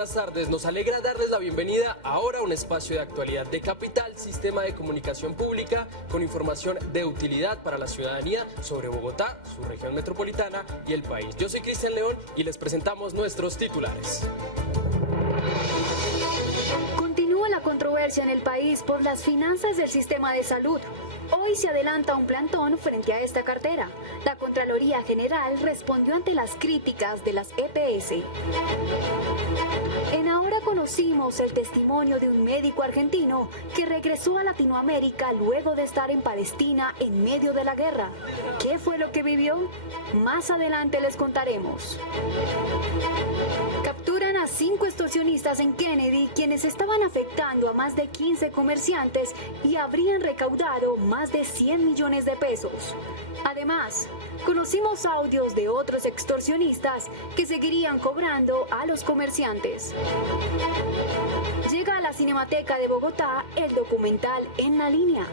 buenas tardes. Nos alegra darles la bienvenida ahora a un espacio de actualidad de Capital, Sistema de Comunicación Pública, con información de utilidad para la ciudadanía sobre Bogotá, su región metropolitana y el país. Yo soy Cristian León y les presentamos nuestros titulares. Continúa la controversia en el país por las finanzas del sistema de salud. Hoy se adelanta un plantón frente a esta cartera. La Contraloría General respondió ante las críticas de las EPS. En Ahora conocimos el testimonio de un médico argentino que regresó a Latinoamérica luego de estar en Palestina en medio de la guerra. ¿Qué fue lo que vivió? Más adelante les contaremos. Capturan a 5 extorsionistas en Kennedy, quienes estaban afectando a más de 15 comerciantes y habrían recaudado más de 100 millones de pesos. Además, conocimos audios de otros extorsionistas que seguirían cobrando a los comerciantes. Llega a la Cinemateca de Bogotá el documental En la Línea,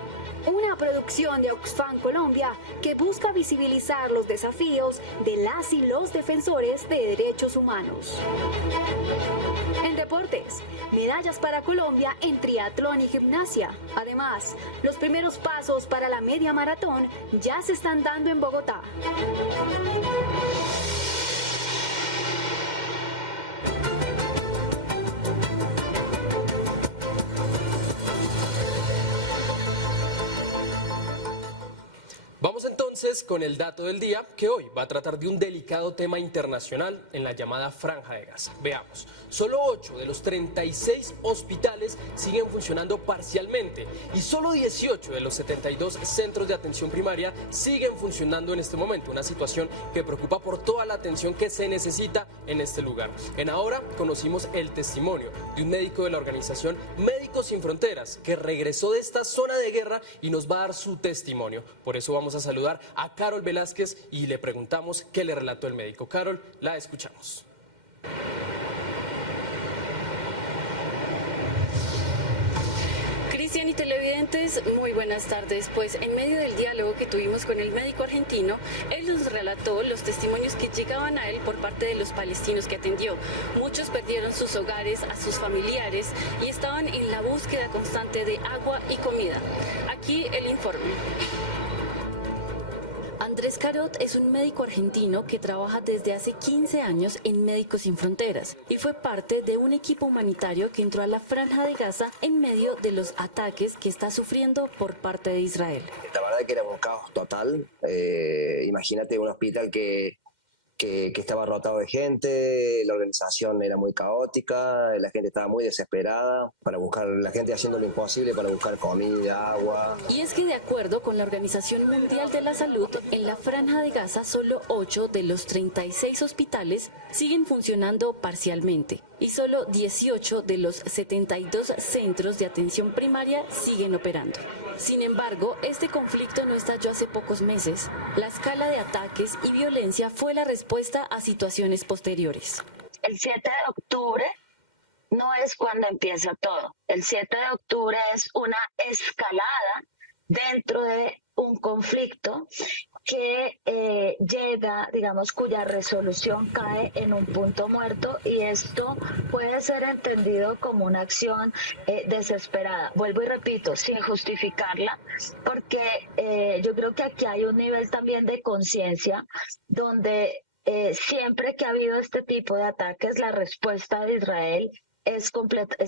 una producción de Oxfam Colombia que busca visibilizar los desafíos de las y los defensores de derechos humanos. En deportes, medallas para Colombia en triatlón y gimnasia. Además, los primeros pasos para la media maratón ya se están dando en Bogotá. Vamos entonces con el dato del día, que hoy va a tratar de un delicado tema internacional en la llamada Franja de Gaza. Veamos, solo 8 de los 36 hospitales siguen funcionando parcialmente y solo 18 de los 72 centros de atención primaria siguen funcionando en este momento, una situación que preocupa por toda la atención que se necesita en este lugar. En Ahora conocimos el testimonio de un médico de la organización Médicos Sin Fronteras que regresó de esta zona de guerra y nos va a dar su testimonio. Por eso vamos a saludar a Carol Velázquez y le preguntamos qué le relató el médico. Carol, la escuchamos. Cristian y televidentes, muy buenas tardes. Pues en medio del diálogo que tuvimos con el médico argentino, él nos relató los testimonios que llegaban a él por parte de los palestinos que atendió. Muchos perdieron sus hogares, a sus familiares y estaban en la búsqueda constante de agua y comida. Aquí el informe. Andrés Carot es un médico argentino que trabaja desde hace 15 años en Médicos Sin Fronteras y fue parte de un equipo humanitario que entró a la Franja de Gaza en medio de los ataques que está sufriendo por parte de Israel. La verdad que era un caos total. Imagínate un hospital que estaba rotado de gente, la organización era muy caótica, la gente estaba muy desesperada para buscar, la gente haciendo lo imposible para buscar comida, agua. Y es que de acuerdo con la Organización Mundial de la Salud, en la Franja de Gaza solo 8 de los 36 hospitales siguen funcionando parcialmente y solo 18 de los 72 centros de atención primaria siguen operando. Sin embargo, este conflicto no estalló hace pocos meses. La escala de ataques y violencia fue la respuesta a situaciones posteriores. El 7 de octubre no es cuando empieza todo. El 7 de octubre es una escalada dentro de un conflicto que llega, digamos, cuya resolución cae en un punto muerto, y esto puede ser entendido como una acción desesperada. Vuelvo y repito, sin justificarla, porque yo creo que aquí hay un nivel también de conciencia donde siempre que ha habido este tipo de ataques, la respuesta de Israel es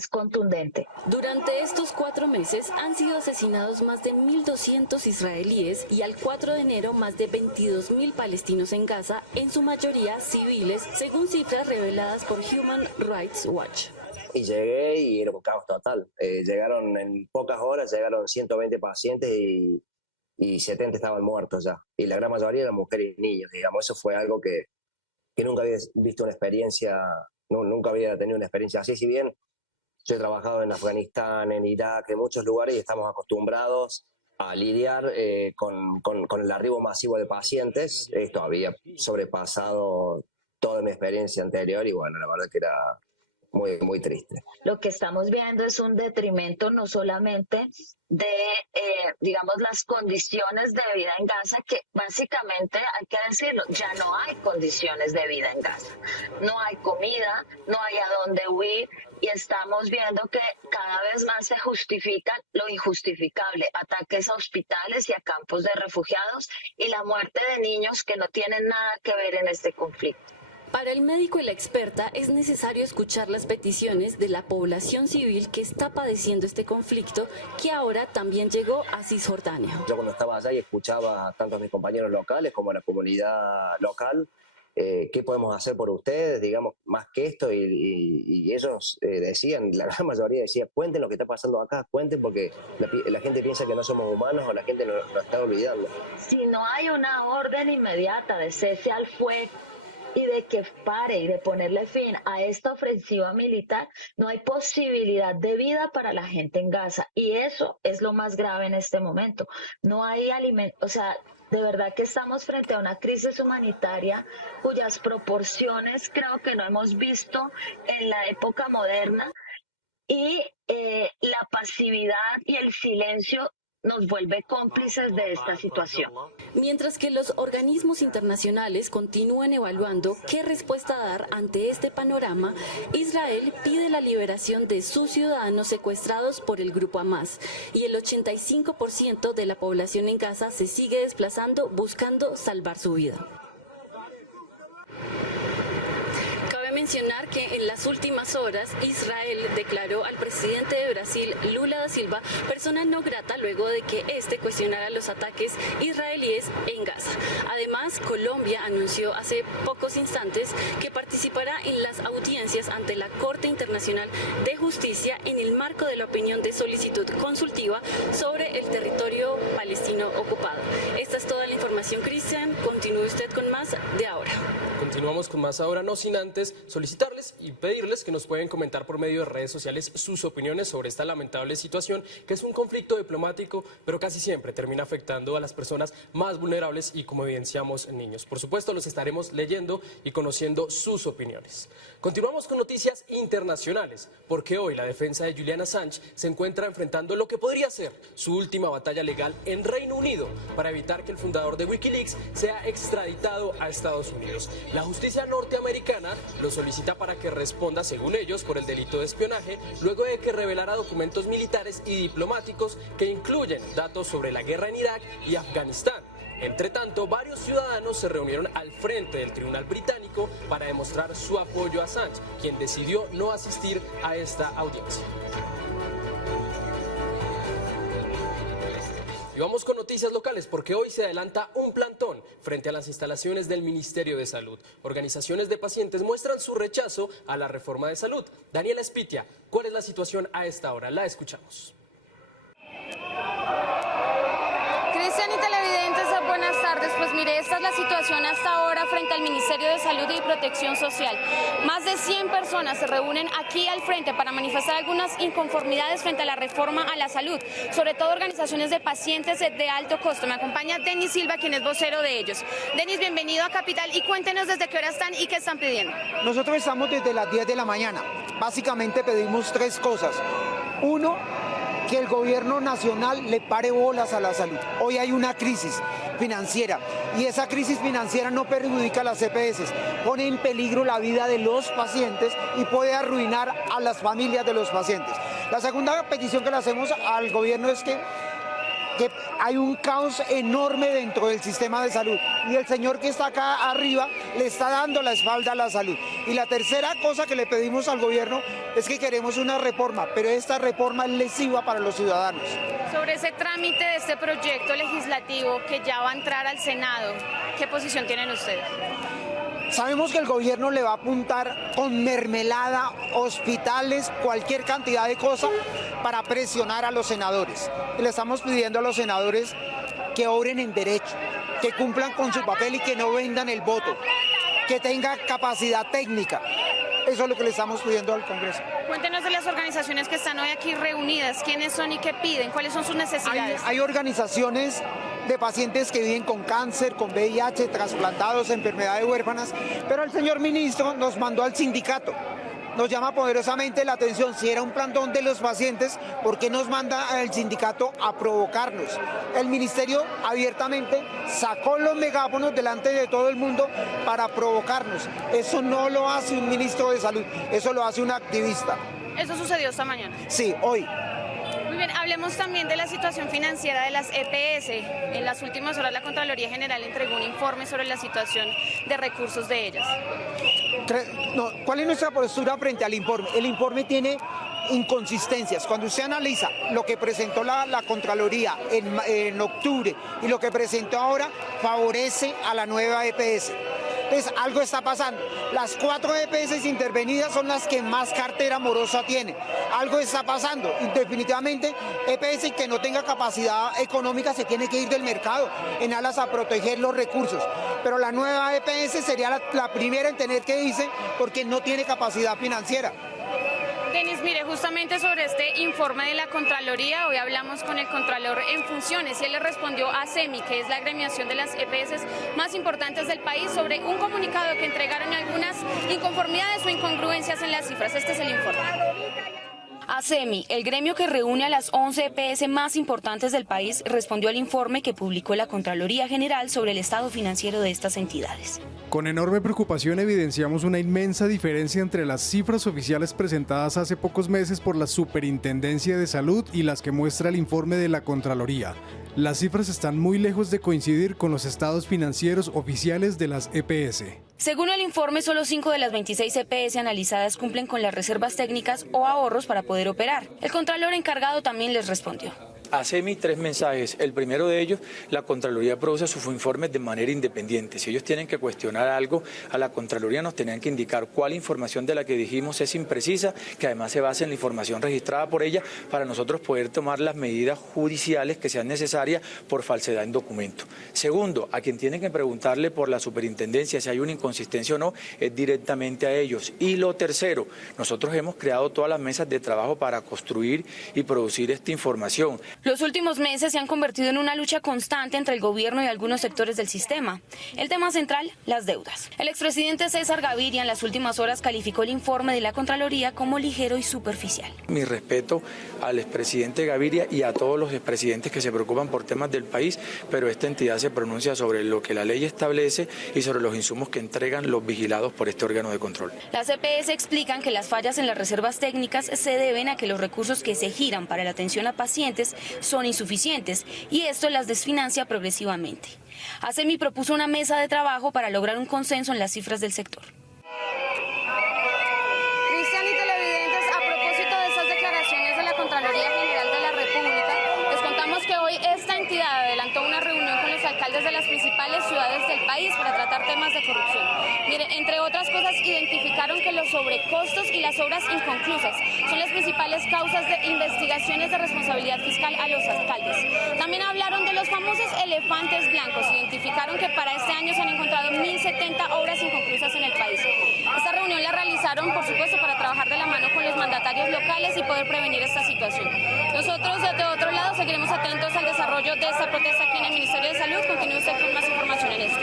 contundente. Durante estos 4 meses han sido asesinados más de 1.200 israelíes y al 4 de enero más de 22.000 palestinos en Gaza, en su mayoría civiles, según cifras reveladas por Human Rights Watch. Y llegué y era un caos total. Llegaron en pocas horas, llegaron 120 pacientes y 70 estaban muertos ya. Y la gran mayoría eran mujeres y niños, digamos. Eso fue algo que nunca había visto una experiencia. No, nunca había tenido una experiencia así, si bien yo he trabajado en Afganistán, en Irak, en muchos lugares, y estamos acostumbrados a lidiar con el arribo masivo de pacientes. Esto había sobrepasado toda mi experiencia anterior y bueno, la verdad que muy, muy triste. Lo que estamos viendo es un detrimento no solamente de, digamos, las condiciones de vida en Gaza, que básicamente, hay que decirlo, ya no hay condiciones de vida en Gaza. No hay comida, no hay a dónde huir, y estamos viendo que cada vez más se justifica lo injustificable, ataques a hospitales y a campos de refugiados y la muerte de niños que no tienen nada que ver en este conflicto. Para el médico y la experta es necesario escuchar las peticiones de la población civil que está padeciendo este conflicto, que ahora también llegó a Cisjordania. Yo cuando estaba allá y escuchaba tanto a mis compañeros locales como a la comunidad local, ¿qué podemos hacer por ustedes? Digamos, más que esto, y ellos decían, la gran mayoría decía, cuenten lo que está pasando acá, cuenten, porque la gente piensa que no somos humanos o la gente nos está olvidando. Si no hay una orden inmediata de cese al fuego y de que pare y de ponerle fin a esta ofensiva militar, no hay posibilidad de vida para la gente en Gaza, y eso es lo más grave en este momento. No hay alimento, o sea, de verdad que estamos frente a una crisis humanitaria cuyas proporciones creo que no hemos visto en la época moderna, y la pasividad y el silencio nos vuelve cómplices de esta situación. Mientras que los organismos internacionales continúan evaluando qué respuesta dar ante este panorama, Israel pide la liberación de sus ciudadanos secuestrados por el grupo Hamás, y el 85% de la población en Gaza se sigue desplazando buscando salvar su vida. Mencionar que en las últimas horas Israel declaró al presidente de Brasil, Lula da Silva, persona no grata luego de que este cuestionara los ataques israelíes en Gaza. Además, Colombia anunció hace pocos instantes que participará en las audiencias ante la Corte Internacional de Justicia en el marco de la opinión de solicitud consultiva sobre el territorio palestino ocupado. Esta es toda la información, Cristian. Continúe usted con más de ahora. Continuamos con más ahora, no sin antes solicitarles y pedirles que nos pueden comentar por medio de redes sociales sus opiniones sobre esta lamentable situación, que es un conflicto diplomático, pero casi siempre termina afectando a las personas más vulnerables y, como evidenciamos, niños. Por supuesto, los estaremos leyendo y conociendo sus opiniones. Continuamos con noticias internacionales, porque hoy la defensa de Julian Assange se encuentra enfrentando lo que podría ser su última batalla legal en Reino Unido para evitar que el fundador de Wikileaks sea extraditado a Estados Unidos. La justicia norteamericana lo solicita para que responda, según ellos, por el delito de espionaje, luego de que revelara documentos militares y diplomáticos que incluyen datos sobre la guerra en Irak y Afganistán. Entre tanto, varios ciudadanos se reunieron al frente del tribunal británico para demostrar su apoyo a Assange, quien decidió no asistir a esta audiencia. Y vamos con noticias locales, porque hoy se adelanta un plantón frente a las instalaciones del Ministerio de Salud. Organizaciones de pacientes muestran su rechazo a la reforma de salud. Daniela Espitia, ¿cuál es la situación a esta hora? La escuchamos. Cristian y televidentes, buenas tardes. Pues mire, esta es la situación hasta ahora frente al Ministerio de Salud y Protección Social. Más de 100 personas se reúnen aquí al frente para manifestar algunas inconformidades frente a la reforma a la salud, sobre todo organizaciones de pacientes de alto costo. Me acompaña Denis Silva, quien es vocero de ellos. Denis, bienvenido a Capital y cuéntenos desde qué hora están y qué están pidiendo. Nosotros estamos desde las 10 de la mañana. Básicamente pedimos tres cosas. Uno, que el gobierno nacional le pare bolas a la salud. Hoy hay una crisis financiera y esa crisis financiera no perjudica a las EPS, pone en peligro la vida de los pacientes y puede arruinar a las familias de los pacientes. La segunda petición que le hacemos al gobierno es que hay un caos enorme dentro del sistema de salud y el señor que está acá arriba le está dando la espalda a la salud. Y la tercera cosa que le pedimos al gobierno es que queremos una reforma, pero esta reforma es lesiva para los ciudadanos. Sobre ese trámite de este proyecto legislativo que ya va a entrar al Senado, ¿qué posición tienen ustedes? Sabemos que el gobierno le va a apuntar con mermelada, hospitales, cualquier cantidad de cosas para presionar a los senadores. Y le estamos pidiendo a los senadores que obren en derecho, que cumplan con su papel y que no vendan el voto, que tengan capacidad técnica. Eso es lo que le estamos pidiendo al Congreso. Cuéntenos de las organizaciones que están hoy aquí reunidas, quiénes son y qué piden, cuáles son sus necesidades. Hay organizaciones de pacientes que viven con cáncer, con VIH, trasplantados, enfermedades huérfanas, pero el señor ministro nos mandó al sindicato nos llama poderosamente la atención. Si era un plantón de los pacientes, ¿por qué nos manda el sindicato a provocarnos? El ministerio abiertamente sacó los megáfonos delante de todo el mundo para provocarnos. Eso no lo hace un ministro de salud, eso lo hace un activista. ¿Eso sucedió esta mañana? Sí, hoy. Muy bien, hablemos también de la situación financiera de las EPS. En las últimas horas la Contraloría General entregó un informe sobre la situación de recursos de ellas. No, ¿cuál es nuestra postura frente al informe? El informe tiene inconsistencias. Cuando usted analiza lo que presentó la Contraloría en octubre y lo que presentó ahora, favorece a la nueva EPS. Entonces, algo está pasando. Las 4 EPS intervenidas son las que más cartera morosa tienen. Algo está pasando. Y definitivamente, EPS que no tenga capacidad económica se tiene que ir del mercado en alas a proteger los recursos. Pero la nueva EPS sería la primera en tener que irse porque no tiene capacidad financiera. Denis, mire, justamente sobre este informe de la Contraloría, hoy hablamos con el Contralor en funciones y él le respondió a SEMI, que es la agremiación de las EPS más importantes del país, sobre un comunicado que entregaron algunas inconformidades o incongruencias en las cifras. Este es el informe. ASEMI, el gremio que reúne a las 11 EPS más importantes del país, respondió al informe que publicó la Contraloría General sobre el estado financiero de estas entidades. Con enorme preocupación evidenciamos una inmensa diferencia entre las cifras oficiales presentadas hace pocos meses por la Superintendencia de Salud y las que muestra el informe de la Contraloría. Las cifras están muy lejos de coincidir con los estados financieros oficiales de las EPS. Según el informe, solo 5 de las 26 EPS analizadas cumplen con las reservas técnicas o ahorros para poder operar. El Contralor encargado también les respondió. A SEMI 3 mensajes. El primero de ellos, la Contraloría produce sus informes de manera independiente. Si ellos tienen que cuestionar algo, a la Contraloría nos tenían que indicar cuál información de la que dijimos es imprecisa, que además se basa en la información registrada por ella, para nosotros poder tomar las medidas judiciales que sean necesarias por falsedad en documento. Segundo, a quien tienen que preguntarle por la superintendencia si hay una inconsistencia o no, es directamente a ellos. Y lo tercero, nosotros hemos creado todas las mesas de trabajo para construir y producir esta información. Los últimos meses se han convertido en una lucha constante entre el gobierno y algunos sectores del sistema. El tema central, las deudas. El expresidente César Gaviria en las últimas horas calificó el informe de la Contraloría como ligero y superficial. Mi respeto al expresidente Gaviria y a todos los expresidentes que se preocupan por temas del país, pero esta entidad se pronuncia sobre lo que la ley establece y sobre los insumos que entregan los vigilados por este órgano de control. Las EPS explican que las fallas en las reservas técnicas se deben a que los recursos que se giran para la atención a pacientes son insuficientes y esto las desfinancia progresivamente. ASEMI propuso una mesa de trabajo para lograr un consenso en las cifras del sector. Cristian y televidentes, a propósito de esas declaraciones de la Contraloría General de la República, les contamos que hoy esta entidad adelantó una reunión con los alcaldes de las principales ciudades del país para tratar temas de corrupción. Mire, entre otras cosas, identificaron que los sobrecostos y las obras inconclusas son las principales causas de investigaciones de responsabilidad fiscal a los alcaldes. También hablaron de los famosos elefantes blancos. Identificaron que para este año se han encontrado 1.070 obras inconclusas en el país. Esta reunión la realizaron, por supuesto, para trabajar de la mano con los mandatarios locales y poder prevenir esta situación. Nosotros, de otro lado, seguiremos atentos al desarrollo de esta protesta aquí en el Ministerio de Salud. Continúe usted con más información en esto.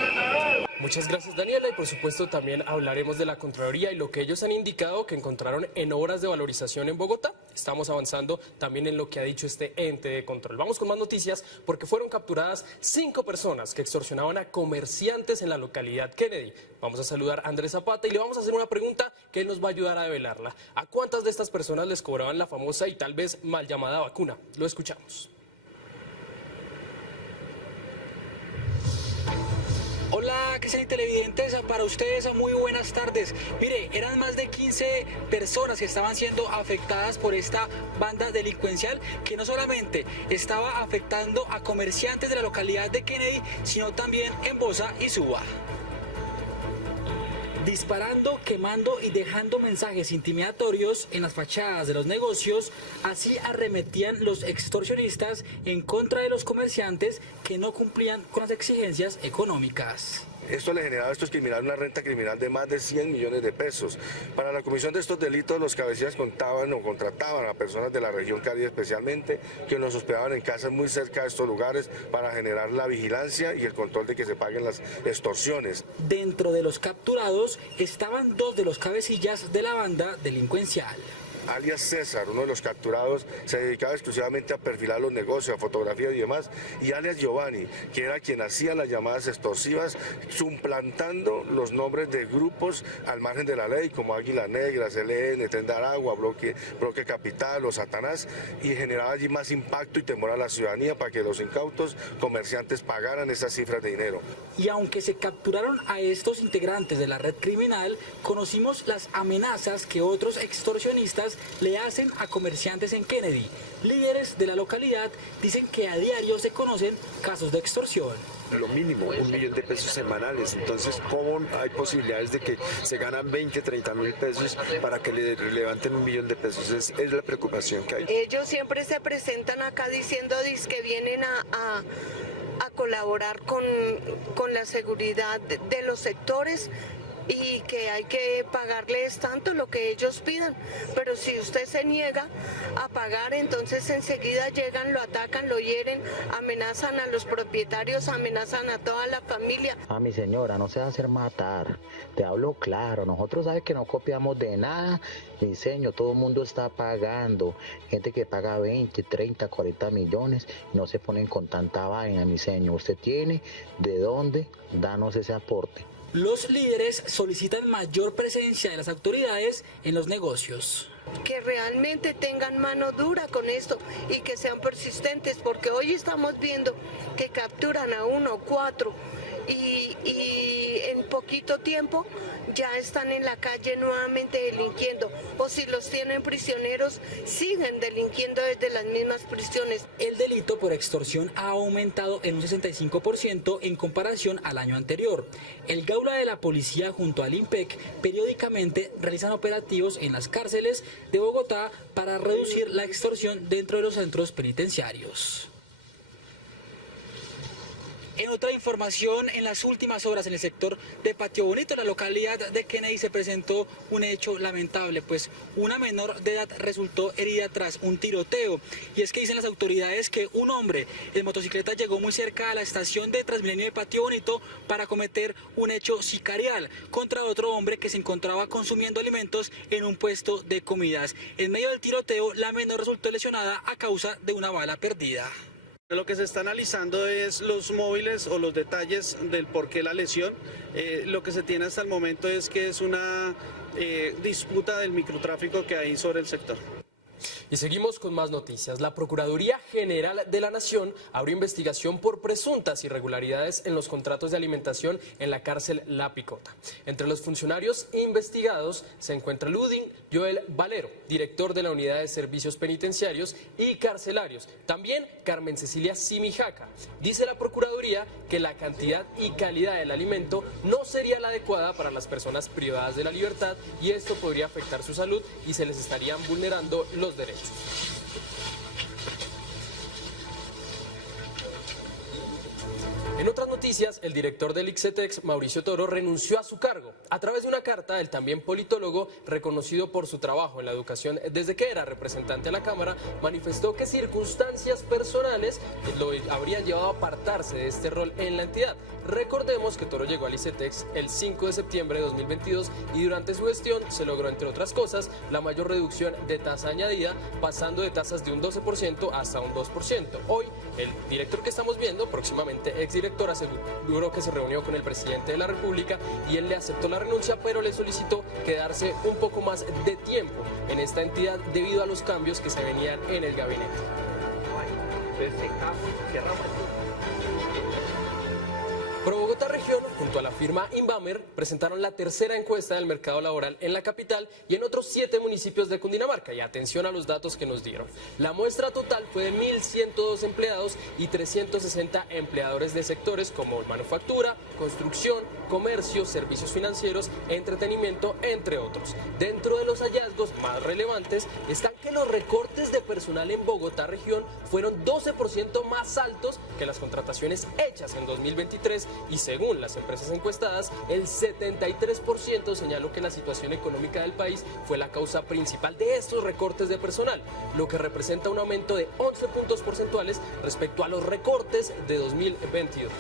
Muchas gracias, Daniela, y por supuesto también hablaremos de la Contraloría y lo que ellos han indicado que encontraron en obras de valorización en Bogotá. Estamos avanzando también en lo que ha dicho este ente de control. Vamos con más noticias porque fueron capturadas 5 personas que extorsionaban a comerciantes en la localidad Kennedy. Vamos a saludar a Andrés Zapata y le vamos a hacer una pregunta que él nos va a ayudar a develarla. ¿A cuántas de estas personas les cobraban la famosa y tal vez mal llamada vacuna? Lo escuchamos. Hola, ¿qué tal, televidentes? Para ustedes, muy buenas tardes. Mire, eran más de 15 personas que estaban siendo afectadas por esta banda delincuencial que no solamente estaba afectando a comerciantes de la localidad de Kennedy, sino también en Bosa y Suba. Disparando, quemando y dejando mensajes intimidatorios en las fachadas de los negocios, así arremetían los extorsionistas en contra de los comerciantes que no cumplían con las exigencias económicas. Esto le generaba a estos criminales una renta criminal de más de 100 millones de pesos. Para la comisión de estos delitos, los cabecillas contaban o contrataban a personas de la región Caribe especialmente, que los hospedaban en casas muy cerca de estos lugares para generar la vigilancia y el control de que se paguen las extorsiones. Dentro de los capturados estaban 2 de los cabecillas de la banda delincuencial. Alias César, uno de los capturados, se dedicaba exclusivamente a perfilar los negocios, a fotografía y demás, y alias Giovanni, que era quien hacía las llamadas extorsivas, suplantando los nombres de grupos al margen de la ley, como Águila Negra, CLN, Tren de Aragua, Bloque Capital o Satanás, y generaba allí más impacto y temor a la ciudadanía para que los incautos comerciantes pagaran esas cifras de dinero. Y aunque se capturaron a estos integrantes de la red criminal, conocimos las amenazas que otros extorsionistas le hacen a comerciantes en Kennedy. Líderes de la localidad dicen que a diario se conocen casos de extorsión. Lo mínimo, 1 millón de pesos semanales. Entonces, ¿cómo hay posibilidades de que se ganan 20, 30 mil pesos para que le levanten 1 millón de pesos? Es la preocupación que hay. Ellos siempre se presentan acá diciendo que vienen a colaborar con la seguridad de los sectores y que hay que pagarles tanto lo que ellos pidan, pero si usted se niega a pagar, entonces enseguida llegan, lo atacan, lo hieren, amenazan a los propietarios, amenazan a toda la familia. Mi señora, no se va a hacer matar, te hablo claro, nosotros sabes que no copiamos de nada, diseño, todo el mundo está pagando, gente que paga 20, 30, 40 millones, no se ponen con tanta vaina, mi señor, usted tiene de dónde, danos ese aporte. Los líderes solicitan mayor presencia de las autoridades en los negocios. Que realmente tengan mano dura con esto y que sean persistentes, porque hoy estamos viendo que capturan a 1, 4 y en poquito tiempo ya están en la calle nuevamente delinquiendo, o si los tienen prisioneros siguen delinquiendo desde las mismas prisiones. El delito por extorsión ha aumentado en un 65% en comparación al año anterior. El Gaula de la Policía junto al IMPEC periódicamente realizan operativos en las cárceles de Bogotá para reducir la extorsión dentro de los centros penitenciarios. En otra información, en las últimas horas en el sector de Patio Bonito, en la localidad de Kennedy, se presentó un hecho lamentable, pues una menor de edad resultó herida tras un tiroteo. Y es que dicen las autoridades que un hombre en motocicleta llegó muy cerca a la estación de Transmilenio de Patio Bonito para cometer un hecho sicarial contra otro hombre que se encontraba consumiendo alimentos en un puesto de comidas. En medio del tiroteo, la menor resultó lesionada a causa de una bala perdida. Lo que se está analizando es los móviles o los detalles del por qué la lesión. Lo que se tiene hasta el momento es que es una disputa del microtráfico que hay sobre el sector. Y seguimos con más noticias. La Procuraduría General de la Nación abrió investigación por presuntas irregularidades en los contratos de alimentación en la cárcel La Picota. Entre los funcionarios investigados se encuentra Ludin Joel Valero, director de la Unidad de Servicios Penitenciarios y Carcelarios. También Carmen Cecilia Simijaca. Dice la Procuraduría que la cantidad y calidad del alimento no sería la adecuada para las personas privadas de la libertad y esto podría afectar su salud y se les estarían vulnerando los derechos. En otras noticias, el director del ICETEX, Mauricio Toro, renunció a su cargo. A través de una carta, el también politólogo, reconocido por su trabajo en la educación desde que era representante a la Cámara, manifestó que circunstancias personales lo habrían llevado a apartarse de este rol en la entidad. Recordemos que Toro llegó al ICETEX el 5 de septiembre de 2022 y durante su gestión se logró, entre otras cosas, la mayor reducción de tasa añadida, pasando de tasas de un 12% hasta un 2%. Hoy, el director que estamos viendo, próximamente exdirector, aseguró que se reunió con el presidente de la República y él le aceptó la renuncia, pero le solicitó quedarse un poco más de tiempo en esta entidad debido a los cambios que se venían en el gabinete. Pro Bogotá Región, junto a la firma Inbamer, presentaron la tercera encuesta del mercado laboral en la capital y en otros 7 municipios de Cundinamarca. Y atención a los datos que nos dieron. La muestra total fue de 1.102 empleados y 360 empleadores de sectores como manufactura, construcción, comercio, servicios financieros, entretenimiento, entre otros. Dentro de los hallazgos más relevantes están que los recortes de personal en Bogotá región fueron 12% más altos que las contrataciones hechas en 2023 y según las empresas encuestadas, el 73% señaló que la situación económica del país fue la causa principal de estos recortes de personal, lo que representa un aumento de 11 puntos porcentuales respecto a los recortes de 2022.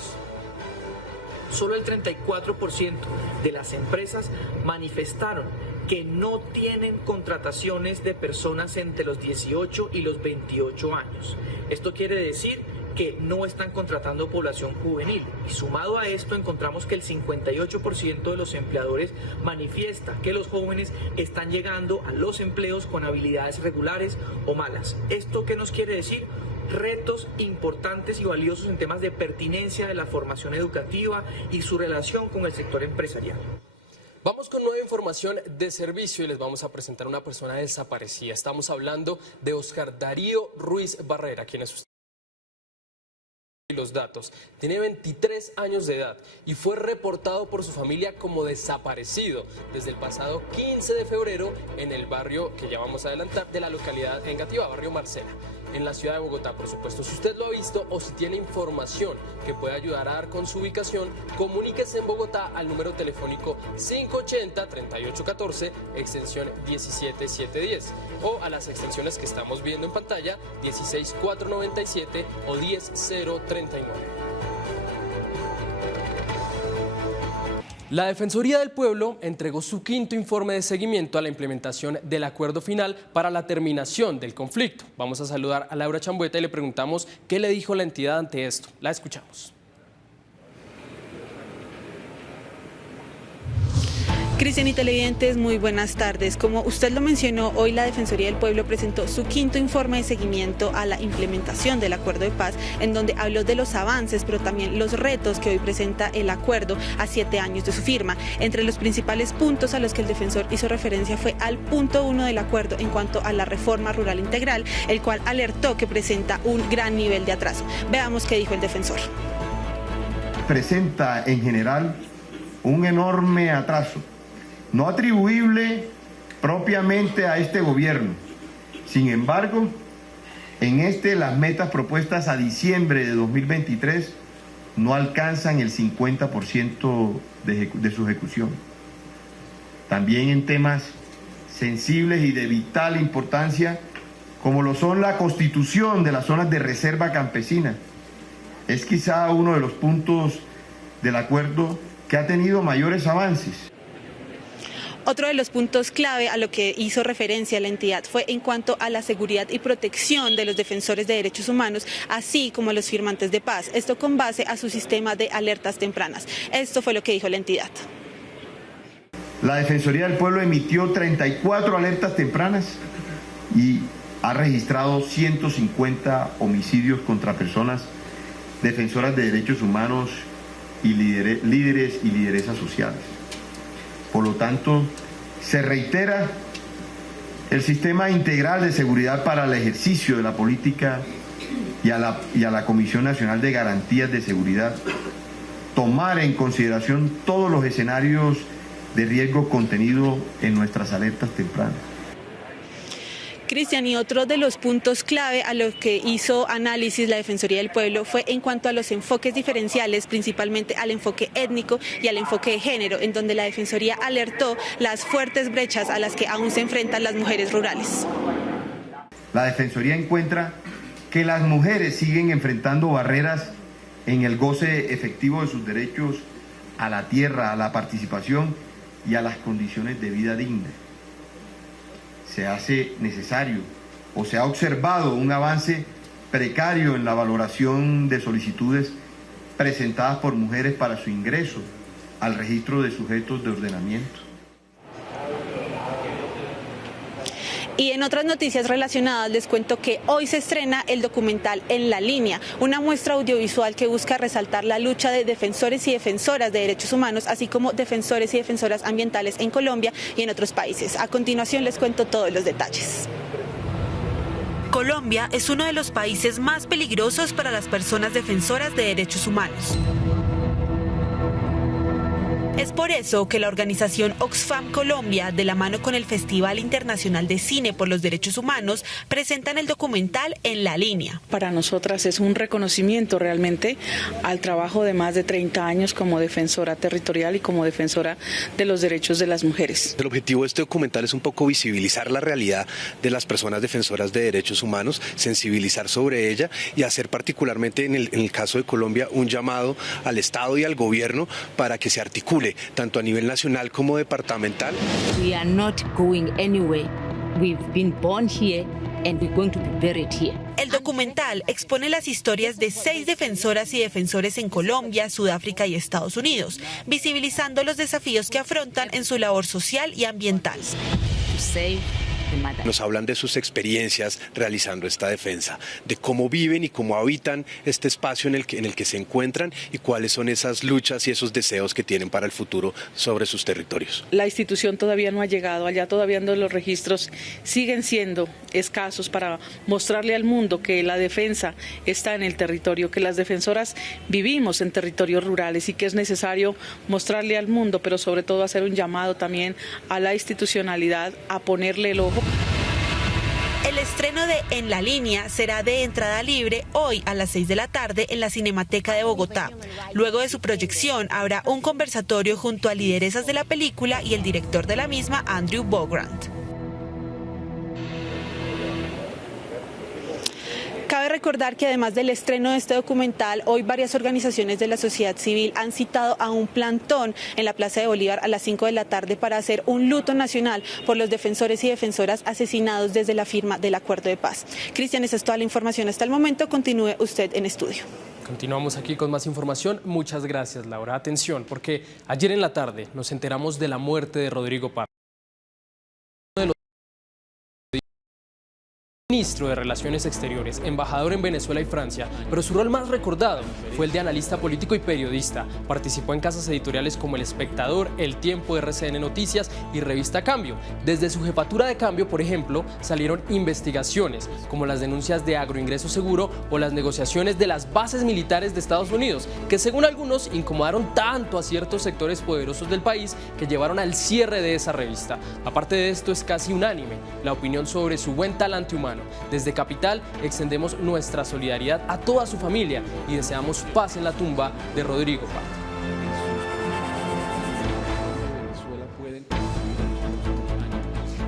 Solo el 34% de las empresas manifestaron que no tienen contrataciones de personas entre los 18 y los 28 años. Esto quiere decir que no están contratando población juvenil. Y sumado a esto encontramos que el 58% de los empleadores manifiesta que los jóvenes están llegando a los empleos con habilidades regulares o malas. ¿Esto qué nos quiere decir? Retos importantes y valiosos en temas de pertinencia de la formación educativa y su relación con el sector empresarial. Vamos con nueva información de servicio y les vamos a presentar a una persona desaparecida. Estamos hablando de Oscar Darío Ruiz Barrera, quien es usted. Los datos. Tiene 23 años de edad y fue reportado por su familia como desaparecido desde el pasado 15 de febrero en el barrio que ya vamos a adelantar de la localidad Engativá, barrio Marcela, en la ciudad de Bogotá, por supuesto. Si usted lo ha visto o si tiene información que pueda ayudar a dar con su ubicación, comuníquese en Bogotá al número telefónico 580-3814, extensión 17710, o a las extensiones que estamos viendo en pantalla, 16497 o 10039. La Defensoría del Pueblo entregó su quinto informe de seguimiento a la implementación del acuerdo final para la terminación del conflicto. Vamos a saludar a Laura Chambueta y le preguntamos qué le dijo la entidad ante esto. La escuchamos. Cristian y televidentes, muy buenas tardes. Como usted lo mencionó, hoy la Defensoría del Pueblo presentó su quinto informe de seguimiento a la implementación del acuerdo de paz, en donde habló de los avances, pero también los retos que hoy presenta el acuerdo a 7 años de su firma. Entre los principales puntos a los que el defensor hizo referencia fue al punto 1 del acuerdo en cuanto a la reforma rural integral, el cual alertó que presenta un gran nivel de atraso. Veamos qué dijo el defensor. Presenta en general un enorme atraso, no atribuible propiamente a este gobierno. Sin embargo, en las metas propuestas a diciembre de 2023 no alcanzan el 50% de su ejecución. También en temas sensibles y de vital importancia, como lo son la constitución de las zonas de reserva campesina, es quizá uno de los puntos del acuerdo que ha tenido mayores avances. Otro de los puntos clave a lo que hizo referencia la entidad fue en cuanto a la seguridad y protección de los defensores de derechos humanos, así como a los firmantes de paz, esto con base a su sistema de alertas tempranas. Esto fue lo que dijo la entidad. La Defensoría del Pueblo emitió 34 alertas tempranas y ha registrado 150 homicidios contra personas defensoras de derechos humanos y líderes y lideresas sociales. Por lo tanto, se reitera el sistema integral de seguridad para el ejercicio de la política y a la Comisión Nacional de Garantías de Seguridad tomar en consideración todos los escenarios de riesgo contenido en nuestras alertas tempranas. Cristian, y otro de los puntos clave a los que hizo análisis la Defensoría del Pueblo fue en cuanto a los enfoques diferenciales, principalmente al enfoque étnico y al enfoque de género, en donde la Defensoría alertó las fuertes brechas a las que aún se enfrentan las mujeres rurales. La Defensoría encuentra que las mujeres siguen enfrentando barreras en el goce efectivo de sus derechos a la tierra, a la participación y a las condiciones de vida dignas. Se hace necesario o se ha observado un avance precario en la valoración de solicitudes presentadas por mujeres para su ingreso al registro de sujetos de ordenamiento. Y en otras noticias relacionadas les cuento que hoy se estrena el documental En la Línea, una muestra audiovisual que busca resaltar la lucha de defensores y defensoras de derechos humanos, así como defensores y defensoras ambientales en Colombia y en otros países. A continuación les cuento todos los detalles. Colombia es uno de los países más peligrosos para las personas defensoras de derechos humanos. Es por eso que la organización Oxfam Colombia, de la mano con el Festival Internacional de Cine por los Derechos Humanos, presentan el documental En la Línea. Para nosotras es un reconocimiento realmente al trabajo de más de 30 años como defensora territorial y como defensora de los derechos de las mujeres. El objetivo de este documental es un poco visibilizar la realidad de las personas defensoras de derechos humanos, sensibilizar sobre ella y hacer particularmente en el caso de Colombia un llamado al Estado y al gobierno para que se articule tanto a nivel nacional como departamental. We are not going anywhere. We've been born here and we're going to be buried here. El documental expone las historias de 6 defensoras y defensores en Colombia, Sudáfrica y Estados Unidos, visibilizando los desafíos que afrontan en su labor social y ambiental. Nos hablan de sus experiencias realizando esta defensa, de cómo viven y cómo habitan este espacio en el que se encuentran y cuáles son esas luchas y esos deseos que tienen para el futuro sobre sus territorios. La institución todavía no ha llegado, allá todavía los registros siguen siendo escasos para mostrarle al mundo que la defensa está en el territorio, que las defensoras vivimos en territorios rurales y que es necesario mostrarle al mundo, pero sobre todo hacer un llamado también a la institucionalidad a ponerle el ojo. El estreno de En la Línea será de entrada libre hoy a las 6 de la tarde en la Cinemateca de Bogotá. Luego de su proyección habrá un conversatorio junto a lideresas de la película y el director de la misma, Andrew Bogrant. Cabe recordar que además del estreno de este documental, hoy varias organizaciones de la sociedad civil han citado a un plantón en la Plaza de Bolívar a las 5 de la tarde para hacer un luto nacional por los defensores y defensoras asesinados desde la firma del Acuerdo de Paz. Cristian, esa es toda la información hasta el momento. Continúe usted en estudio. Continuamos aquí con más información. Muchas gracias, Laura. Atención, porque ayer en la tarde nos enteramos de la muerte de Rodrigo Parra, ministro de Relaciones Exteriores, embajador en Venezuela y Francia, pero su rol más recordado fue el de analista político y periodista. Participó en casas editoriales como El Espectador, El Tiempo, RCN Noticias y Revista Cambio. Desde su jefatura de Cambio, por ejemplo, salieron investigaciones como las denuncias de agroingreso seguro o las negociaciones de las bases militares de Estados Unidos, que según algunos incomodaron tanto a ciertos sectores poderosos del país que llevaron al cierre de esa revista. Aparte de esto, es casi unánime la opinión sobre su buen talante humano. Desde Capital extendemos nuestra solidaridad a toda su familia y deseamos paz en la tumba de Rodrigo Parra.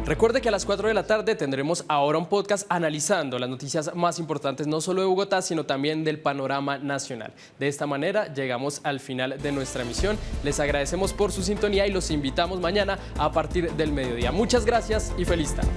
Recuerde que a las 4 de la tarde tendremos ahora un podcast analizando las noticias más importantes no solo de Bogotá, sino también del panorama nacional. De esta manera llegamos al final de nuestra emisión. Les agradecemos por su sintonía y los invitamos mañana a partir del mediodía. Muchas gracias y feliz tarde.